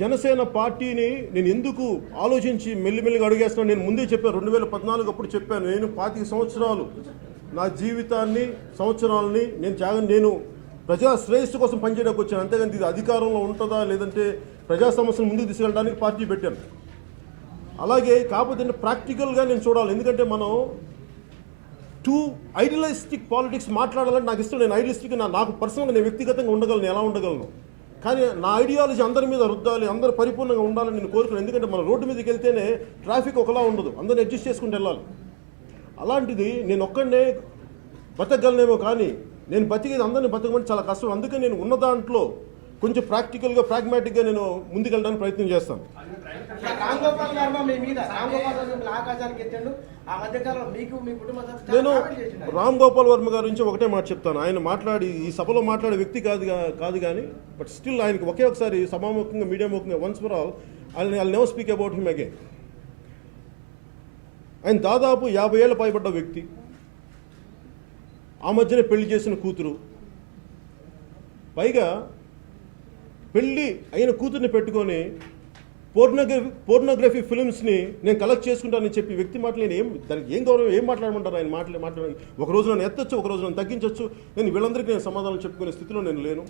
జనసేన పార్టీని నేను ఎందుకు ఆలోచించి మెల్లిమెల్లిగా అడుగేస్తున్నాను. నేను ముందే చెప్పాను, 2014 అప్పుడు చెప్పాను, నేను 25 సంవత్సరాలు నా జీవితాన్ని సంవత్సరాలని నేను ప్రజా శ్రేయస్సు కోసం పనిచేయడానికి వచ్చాను. అంతేగాని ఇది అధికారంలో ఉంటుందా లేదంటే ప్రజా సమస్యలు ముందుకు తీసుకెళ్ళడానికి పార్టీ పెట్టాను. అలాగే కాకపోతే ప్రాక్టికల్గా నేను చూడాలి. ఎందుకంటే మనం టూ ఐడియలిస్టిక్ పాలిటిక్స్ మాట్లాడాలని నాకు ఇష్టం. నేను ఐడియలిస్టిక్ నాకు పర్సనల్గా నేను వ్యక్తిగతంగా ఉండగలను, ఎలా ఉండగలను. కానీ నా ఐడియాలజీ అందరి మీద రుద్దాలి, అందరూ పరిపూర్ణంగా ఉండాలని నేను కోరుకున్నాను. ఎందుకంటే మన రోడ్డు మీదకి వెళ్తేనే ట్రాఫిక్ ఒకలా ఉండదు, అందరిని అడ్జస్ట్ చేసుకుంటూ వెళ్ళాలి. అలాంటిది నేను ఒక్కడనే బతకగలనేమో, కానీ నేను బతికేది అందరినీ బతకమంటే చాలా కష్టం. అందుకే నేను ఉన్న దాంట్లో కొంచెం ప్రాక్టికల్గా ప్రాగ్మాటిక్గా నేను ముందుకెళ్ళడానికి ప్రయత్నం చేస్తాను. నేను రామ్ గోపాల్ వర్మ గారి నుంచి ఒకటే మాట చెప్తాను. ఆయన మాట్లాడి ఈ సభలో మాట్లాడే వ్యక్తి కాదు కానీ బట్ స్టిల్ ఆయనకి ఒకసారి సభాముఖంగా మీడియా ముఖంగా once for all I never speak about him again. ఆయన దాదాపు 50 ఏళ్ళ పైబడ్డ వ్యక్తి, ఆ మధ్యనే పెళ్లి చేసిన కూతురు, పైగా పెళ్ళి అయిన కూతుర్ని పెట్టుకొని పోర్నోగ్రఫీ ఫిల్మ్స్ని నేను కలెక్ట్ చేసుకుంటానని చెప్పి వ్యక్తి మాటలు నేను దానికి ఏం గౌరవం, ఏం మాట్లాడమంటారు? ఆయన మాట్లాడి ఒక రోజు నన్ను ఎత్తచ్చు, ఒక రోజు నన్ను తగ్గించవచ్చు. నేను వీళ్ళందరికీ నేను సమాధానం చెప్పుకునే స్థితిలో నేను లేను.